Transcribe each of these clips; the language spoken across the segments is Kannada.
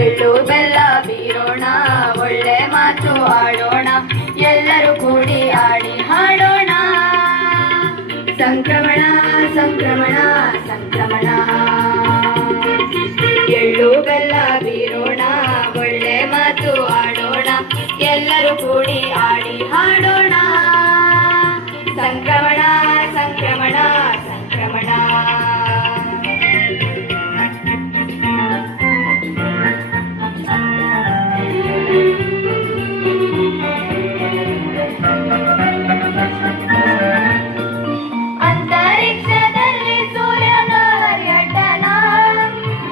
ಎಳ್ಳು ಬೆಲ್ಲ ಬೀರೋಣ, ಒಳ್ಳೆ ಮಾತು ಆಡೋಣ, ಎಲ್ಲರೂ ಕೂಡಿ ಆಡಿ ಹಾಡೋಣ. ಸಂಕ್ರಮಣ ಸಂಕ್ರಮಣ ಸಂಕ್ರಮಣ. ಎಳ್ಳು ಬೆಲ್ಲ ಬೀರೋಣ, ಒಳ್ಳೆ ಮಾತು ಆಡೋಣ, ಎಲ್ಲರೂ ಕೂಡಿ ಆಡಿ ಹಾಡೋಣ. ಸಂಕ್ರಮಣ ಸಂಕ್ರಮಣ ಸಂಕ್ರಮಣ. ಅಂತರಿಕ್ಷದಲ್ಲಿ ಸೂರ್ಯನ ಪರ್ಯಟನ,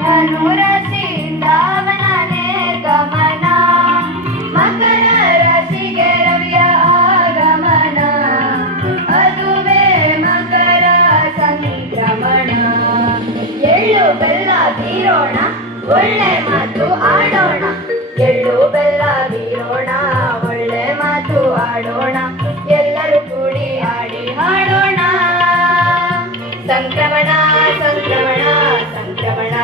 ಧನುರಾಶಿಯಿಂದ ಅವನ ನಿರ್ಗಮನ, ಮಕರ ರಾಶಿಗೆ ರವಿಯ ಆಗಮನ, ಅದುವೇ ಮಕರ ಸಂಕ್ರಮಣ. ಎಳ್ಳು ಬೆಲ್ಲ ಬೀರೋಣ, ಒಳ್ಳೆ ಮಾತು ಆಡೋಣ, ಎಳ್ಳು ಬೆಲ್ಲ ಬೀರೋಣ, ಒಳ್ಳೆ ಮಾತು ಆಡೋಣ, ಎಲ್ಲರೂ ಕೂಡಿ ಆಡಿ ಹಾಡೋಣ. ಸಂಕ್ರಮಣ ಸಂಕ್ರಮಣ ಸಂಕ್ರಮಣ.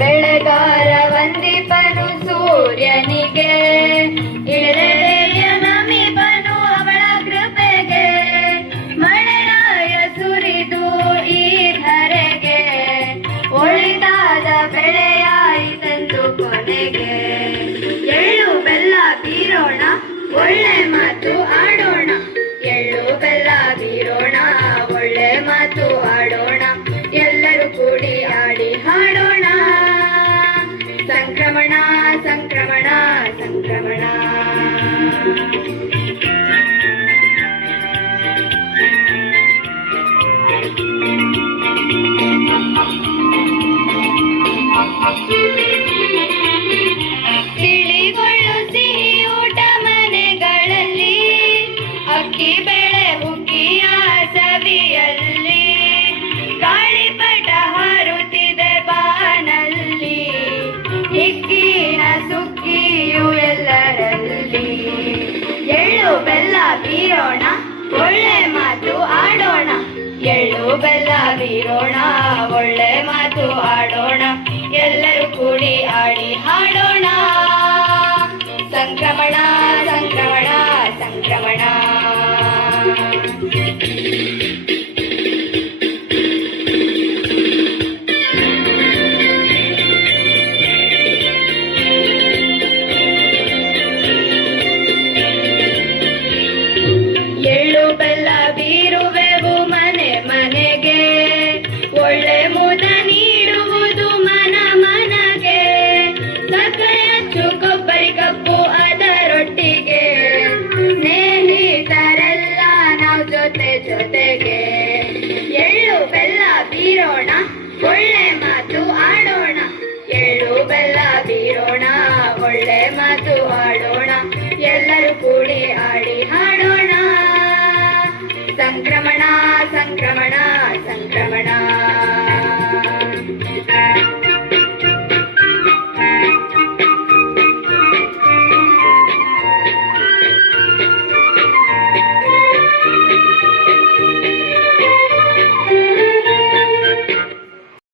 ಬೆಳೆಗಾರ ವಂದಿಪನು ಸೂರ್ಯನಿಗೆ, ಇಳೆಯ ನಮಿಪನು ಅವಳ ಕೃಪೆಗೆ, ಮಳೆರಾಯ ಸುರಿದು ಈ ಧರೆಗೆ, ಒಳಿದಾದ ಬೆಳೆಯಾಯಿತೆಂದು ಕೊನೆಗೆ. ಎಳ್ಳು ಬೆಲ್ಲ ಬೀರೋಣ, ಒಳ್ಳೆ ಮಾತು ಆಡೋಣ, ಎಳ್ಳು ಬೆಲ್ಲ ಬೀರೋಣ, ಒಳ್ಳೆ ಮಾತು ಆಡೋಣ, ಎಲ್ಲರೂ ಕೂಡಿ ಆಡಿ ಹಾಡೋಣ. ಸಂಕ್ರಮಣ ಸಂಕ್ರಮಣ ಸಂಕ್ರಮಣ. ತಿಳಿಗೊಳ್ಳು ಸಿಹಿ ಊಟ ಮನೆಗಳಲ್ಲಿ, ಅಕ್ಕಿ ಬೆಳೆ ಹುಗ್ಗಿಯ ಸವಿಯಲ್ಲಿ, ಗಾಳಿಪಟ ಹಾರುತ್ತಿದೆ ಬಾನಲ್ಲಿ, ಹಿಗ್ಗಿನ ಸುಗ್ಗಿಯು ಎಲ್ಲರಲ್ಲಿ. ಎಳ್ಳು ಬೆಲ್ಲ ಬೀರೋಣ, ಒಳ್ಳೆ ಮಾತು ಆಡೋಣ, ಎಳ್ಳು ಬೆಲ್ಲ ಬೀರೋಣ, ಒಳ್ಳೆ ಮಾತು ಆಡೋಣ, ಎಲ್ಲರೂ ಕೂಡಿ ಆಡಿ ಹಾಡೋಣ. ಸಂಕ್ರಮಣ ಸಂಕ್ರಮಣ ಸಂಕ್ರಮಣ. ಎಳ್ಳು ಬೆಲ್ಲ ಬೀರುವೆವು ಮನೆ ಮನೆಗೆ, ಒಳ್ಳೆ ಮುದ ನೀಡುವುದು ಮನ ಮನಗೆ, ಸಕ್ಕರೆ ಅಚ್ಚು ಕೊಬ್ಬರಿ ಕಪ್ಪು ಅದರೊಟ್ಟಿಗೆ, ಸ್ನೇಹಿತರೆಲ್ಲ ನಾವು ಜೊತೆ ಜೊತೆಗೆ. ಎಳ್ಳು ಬೆಲ್ಲ ಬೀರೋಣ, ಒಳ್ಳೆ ಮಾತು ಆಡೋಣ, ಎಳ್ಳು ಬೆಲ್ಲ ಬೀರೋಣ, ಒಳ್ಳೆ ಮಾತು ಆಡೋಣ,